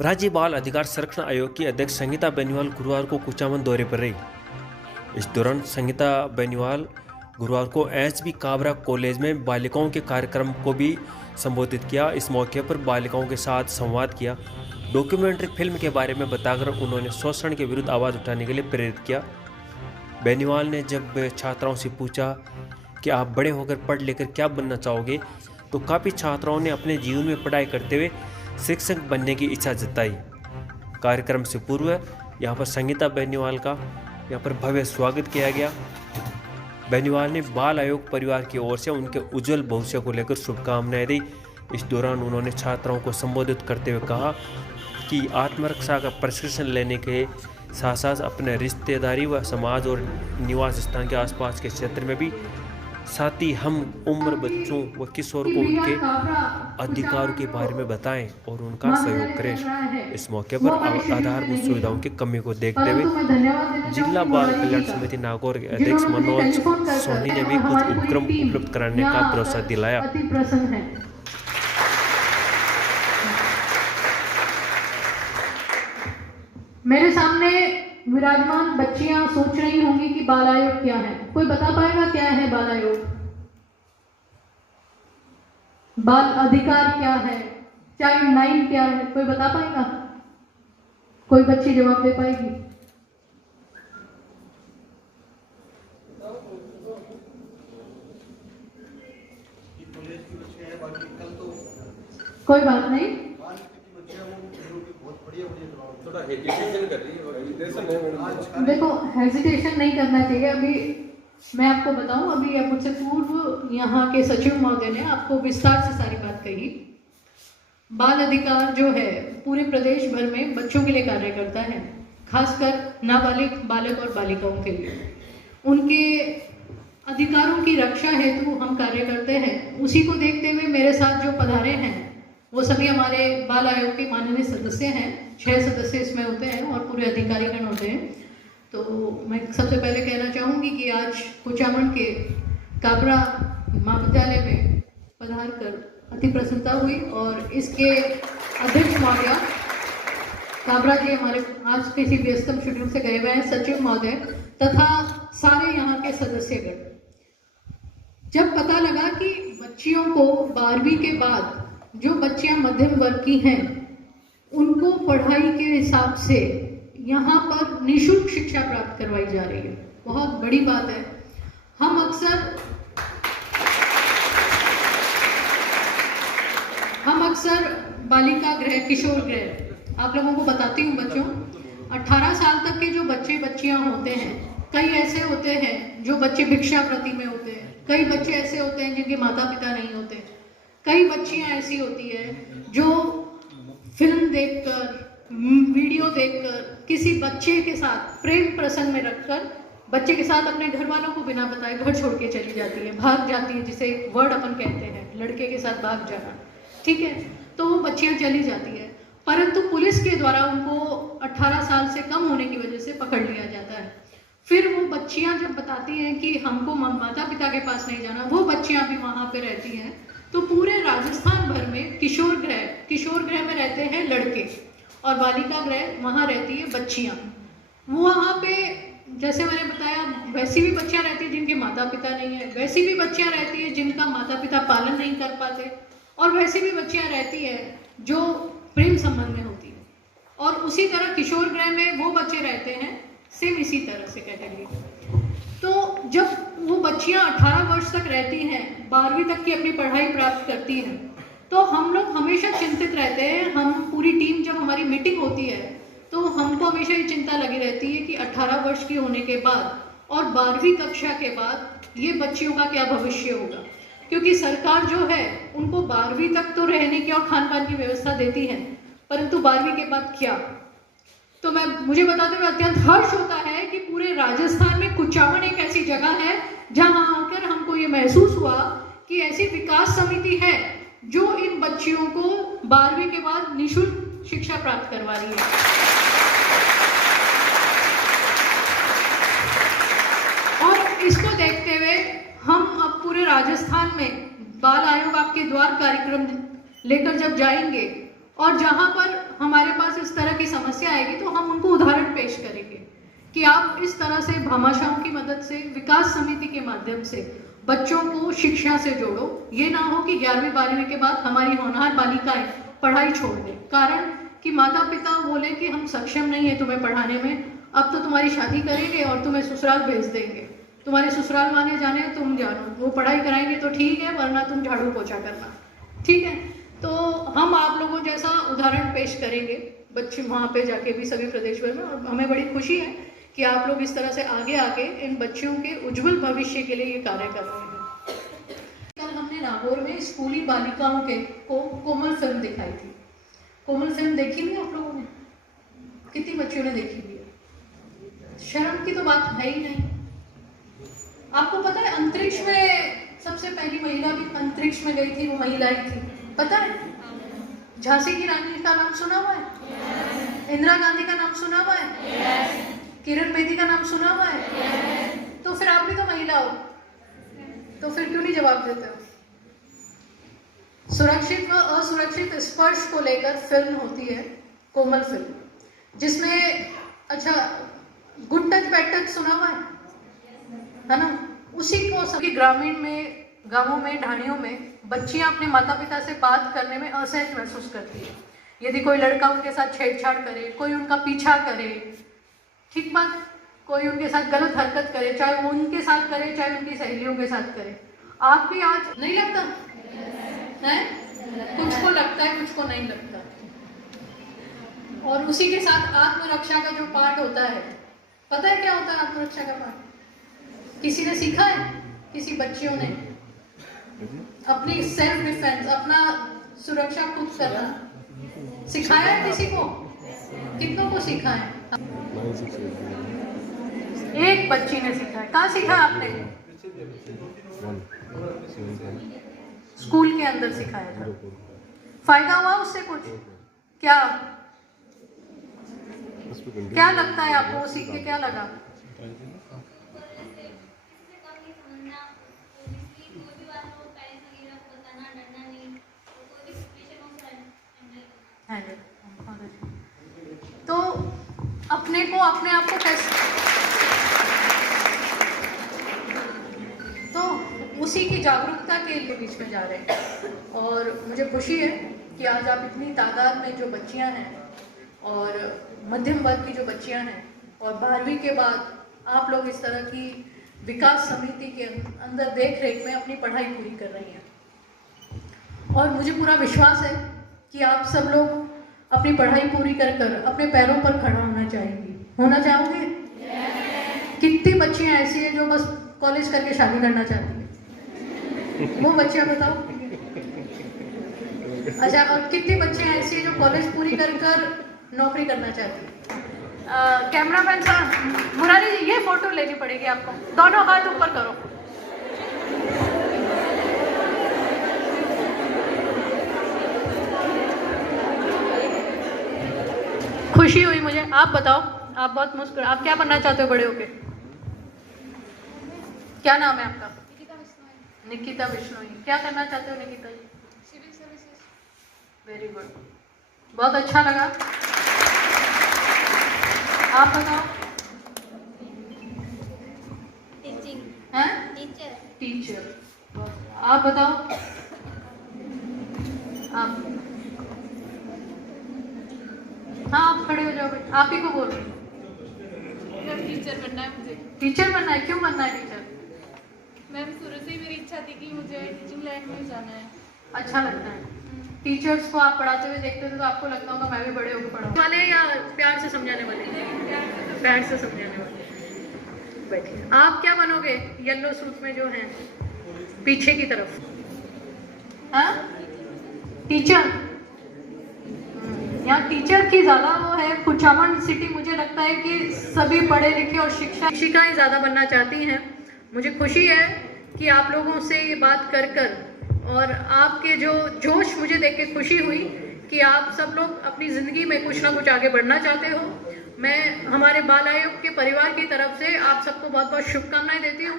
राज्य बाल अधिकार संरक्षण आयोग की अध्यक्ष संगीता बेनीवाल गुरुवार को कुचामन दौरे पर रही। इस दौरान संगीता बेनीवाल गुरुवार को एचबी काबरा कॉलेज में बालिकाओं के कार्यक्रम को भी संबोधित किया। इस मौके पर बालिकाओं के साथ संवाद किया। डॉक्यूमेंट्री फिल्म के बारे में बताकर उन्होंने शोषण के विरुद्ध आवाज़ उठाने के लिए प्रेरित किया। बेनीवाल ने जब छात्राओं से पूछा कि आप बड़े होकर पढ़ लेकर क्या बनना चाहोगे, तो काफ़ी छात्राओं ने अपने जीवन में पढ़ाई करते हुए शिक्षक बनने की इच्छा जताई। कार्यक्रम से पूर्व यहाँ पर संगीता बेनीवाल का भव्य स्वागत किया गया। बेनीवाल ने बाल आयोग परिवार की ओर से उनके उज्जवल भविष्य को लेकर शुभकामनाएं दी। इस दौरान उन्होंने छात्राओं को संबोधित करते हुए कहा कि आत्मरक्षा का प्रशिक्षण लेने के साथ साथ अपने रिश्तेदारी व समाज और निवास स्थान के आसपास के क्षेत्र में भी साथ ही हम उम्र बच्चों व किशोर को उनके अधिकारों के बारे में बताएं और उनका सहयोग करें। इस मौके पर आधारभूत सुविधाओं की कमी को देखते हुए जिला बाल कल्याण समिति नागौर के अध्यक्ष मनोज सोनी ने भी कुछ उपक्रम उपलब्ध कराने का भरोसा दिलाया। मेरे सामने विराजमान बच्चियां सोच रही होंगी कि बाल आयोग क्या है। कोई बता पाएगा क्या है बाल आयोग? बाल अधिकार क्या है? चाइल्ड लाइन क्या है? कोई बता पाएगा? कोई बच्ची जवाब दे पाएगी? कोई बात नहीं, देखो हेजिटेशन नहीं करना चाहिए। अभी मैं आपको बताऊं, अभी मुझसे पूर्व यहाँ के सचिव महोदय ने आपको विस्तार से सारी बात कही। बाल अधिकार जो है पूरे प्रदेश भर में बच्चों के लिए कार्य करता है, खासकर नाबालिग बालक और बालिकाओं के लिए। उनके अधिकारों की रक्षा हेतु हम कार्य करते हैं। उसी को देखते हुए मेरे साथ जो पधारे हैं वो सभी हमारे बाल आयोग के माननीय सदस्य हैं। 6 सदस्य इसमें होते हैं और पूरे अधिकारीगण होते हैं। तो मैं सबसे पहले कहना चाहूँगी कि आज कुचामन के काबरा महाविद्यालय में पधार कर अति प्रसन्नता हुई और इसके अध्यक्ष महोदय काबरा जी हमारे आज किसी व्यस्तम शेड्यूल से गए हुए हैं, सचिव महोदय तथा सारे यहाँ के सदस्यगण। जब पता लगा कि बच्चियों को 12वीं के बाद जो बच्चियां मध्यम वर्ग की हैं उनको पढ़ाई के हिसाब से यहाँ पर निःशुल्क शिक्षा प्राप्त करवाई जा रही है, बहुत बड़ी बात है। हम अक्सर बालिका गृह, किशोर गृह आप लोगों को बताती हूँ। बच्चों 18 साल तक के जो बच्चे बच्चियां होते हैं, कई ऐसे होते हैं जो बच्चे भिक्षावृत्ति में होते हैं, कई बच्चे ऐसे होते हैं जिनके माता पिता नहीं होते, कई बच्चियां ऐसी होती है जो फिल्म देखकर, वीडियो देखकर किसी बच्चे के साथ प्रेम प्रसंग में रखकर बच्चे के साथ अपने घर वालों को बिना बताए घर छोड़ के चली जाती है, भाग जाती है, जिसे वर्ड अपन कहते हैं लड़के के साथ भाग जाना, ठीक है। तो वो बच्चियां चली जाती है, परंतु पुलिस के द्वारा उनको 18 साल से कम होने की वजह से पकड़ लिया जाता है। फिर वो बच्चियां जब बताती हैं कि हमको माता पिता के पास नहीं जाना, वो बच्चियां भी वहाँ पे रहती हैं। तो पूरे राजस्थान भर में किशोर गृह में रहते हैं लड़के और बालिका गृह वहाँ रहती है बच्चियाँ। वहाँ पे जैसे मैंने बताया वैसी भी बच्चियाँ रहती हैं जिनके माता पिता नहीं है, वैसी भी बच्चियाँ रहती हैं जिनका माता पिता पालन नहीं कर पाते, और वैसी भी बच्चियाँ रहती हैं जो प्रेम संबंध में होती है। और उसी तरह किशोर गृह में वो बच्चे रहते हैं सेम इसी तरह से कैटेगरी। तो जब वो बच्चियां 18 वर्ष तक रहती हैं, 12वीं तक की अपनी पढ़ाई प्राप्त करती हैं, तो हम लोग हमेशा चिंतित रहते हैं। हम पूरी टीम जब हमारी मीटिंग होती है तो हमको हमेशा ये चिंता लगी रहती है कि 18 वर्ष की होने के बाद और 12वीं कक्षा के बाद ये बच्चियों का क्या भविष्य होगा, क्योंकि सरकार जो है उनको 12वीं तक तो रहने की और खान पान की व्यवस्था देती है, परंतु 12वीं के बाद क्या। तो मुझे बताते हुए अत्यंत हर्ष होता है कि पूरे राजस्थान में कुचामन एक ऐसी जगह है जहां आकर हमको ये महसूस हुआ कि ऐसी विकास समिति है जो इन बच्चियों को 12वीं के बाद निःशुल्क शिक्षा प्राप्त करवा रही है। और इसको देखते हुए हम अब पूरे राजस्थान में बाल आयोग आपके द्वार कार्यक्रम लेकर जब जाएंगे और जहाँ पर हमारे पास इस तरह की समस्या आएगी तो हम उनको उदाहरण पेश करेंगे कि आप इस तरह से भामाशाहों की मदद से, विकास समिति के माध्यम से बच्चों को शिक्षा से जोड़ो। ये ना हो कि 11वीं 12वीं के बाद हमारी होनहार बालिकाएं पढ़ाई छोड़ दें, कारण कि माता पिता बोले कि हम सक्षम नहीं है तुम्हें पढ़ाने में, अब तो तुम्हारी शादी करेंगे और तुम्हें ससुराल भेज देंगे, तुम्हारे ससुराल माने जाने तुम जानो, वो पढ़ाई कराएंगे तो ठीक है, वरना तुम झाड़ू पोछा करना, ठीक है। तो हम आप लोगों जैसा उदाहरण पेश करेंगे बच्चे वहाँ पे जाके भी सभी प्रदेश भर में, और हमें बड़ी खुशी है कि आप लोग इस तरह से आगे आके इन बच्चियों के उज्जवल भविष्य के लिए ये कार्य कर रहे हैं। कल हमने नागौर में स्कूली बालिकाओं के को कोमल फिल्म दिखाई थी। कोमल फिल्म देखी नहीं आप लोगों ने? कितनी बच्चियों ने देखी हुई है? शर्म की तो बात है ही नहीं। आपको पता है अंतरिक्ष में सबसे पहली महिला भी अंतरिक्ष में गई थी, वो महिला ही थी, पता है? झांसी की रानी का नाम सुना हुआ है? इंदिरा गांधी का नाम सुना हुआ है? किरण बेदी का नाम सुना हुआ है? तो फिर आप भी तो महिला हो, तो फिर क्यों नहीं जवाब देते हो? सुरक्षित व असुरक्षित स्पर्श को लेकर फिल्म होती है कोमल फिल्म, जिसमें अच्छा गुड टच बैड टच सुना हुआ है ना? उसी को सभी ग्रामीण में, गांवों में, ढाणियों में बच्चियां अपने माता पिता से बात करने में असहज महसूस करती है। यदि कोई लड़का उनके साथ छेड़छाड़ करे, कोई उनका पीछा करे, ठीक बात, कोई उनके साथ गलत हरकत करे, चाहे वो उनके साथ करे चाहे उनकी सहेलियों के साथ करे, आप भी आज नहीं लगता है? कुछ को लगता है, कुछ को नहीं लगता। और उसी के साथ आत्मरक्षा का जो पाठ होता है, पता है क्या होता है आत्मरक्षा का पाठ? किसी ने सीखा है? किसी बच्चियों ने अपनी सेल्फ डिफेंस, अपना सुरक्षा खुद करना सिखाया है किसी को? कितनों को सिखा है? एक बच्ची ने सीखा है। कहाँ सीखा आपने? स्कूल के अंदर सिखाया था। फायदा हुआ उससे कुछ? क्या क्या लगता है आपको? वो सीख के क्या लगा? तो अपने को, अपने आप को कैसे, तो उसी की जागरूकता के लिए बीच में जा रहे हैं। और मुझे खुशी है कि आज आप इतनी तादाद में जो बच्चियां हैं और मध्यम वर्ग की जो बच्चियां हैं, और 12वीं के बाद आप लोग इस तरह की विकास समिति के अंदर देख रेख में अपनी पढ़ाई पूरी कर रही हैं। और मुझे पूरा विश्वास है कि आप सब लोग अपनी पढ़ाई पूरी कर कर अपने पैरों पर खड़ा होना चाहेंगी। होना चाहोगे? कितनी बच्चियां ऐसी हैं जो बस कॉलेज करके शादी करना चाहती हैं? वो बच्चियां बताओ। अच्छा, और कितनी बच्चियां ऐसी हैं जो कॉलेज पूरी कर कर नौकरी करना चाहती हैं? कैमरामैन साहब, मुरारी जी, ये फोटो लेनी पड़ेगी आपको। दोनों हाथ ऊपर करो। खुशी हुई मुझे। आप बताओ, आप बहुत मुस्कुरा, आप क्या बनना चाहते हो बड़े होके? क्या नाम है आपका? निकिता बिश्नोई। क्या करना चाहते हो Nikita ji? Civil services. Very good, बहुत अच्छा लगा। आप बताओ। टीचिंग। हैं? टीचर। टीचर। आप बताओ। आप, हाँ आप खड़े हो जाओ। आप ही को बोल रही हूँ। टीचर बनना है मुझे। टीचर बनना है? क्यों बनना है टीचर? मैम, शुरू से ही मेरी इच्छा थी कि मुझे टीचिंग लाइन में जाना है। अच्छा लगता है? टीचर्स को आप पढ़ाते हुए देखते थे तो आपको लगता होगा मैं भी बड़े होकर पढ़ाऊँ वाले, या प्यार से समझाने वाले? प्यार से समझाने वाले। बैठिए। आप क्या बनोगे येलो सूट में जो है पीछे की तरफ? हाँ, टीचर। यहाँ टीचर की ज़्यादा वो है, कुचामन सिटी मुझे लगता है कि सभी पढ़े लिखे और शिक्षिकाएं ज़्यादा बनना चाहती हैं। मुझे खुशी है कि आप लोगों से ये बात कर कर, और आपके जो जोश मुझे देख के खुशी हुई कि आप सब लोग अपनी ज़िंदगी में कुछ ना कुछ आगे बढ़ना चाहते हो। मैं हमारे बाल आयोग के परिवार की तरफ से आप सबको बहुत बहुत शुभकामनाएं देती हूँ।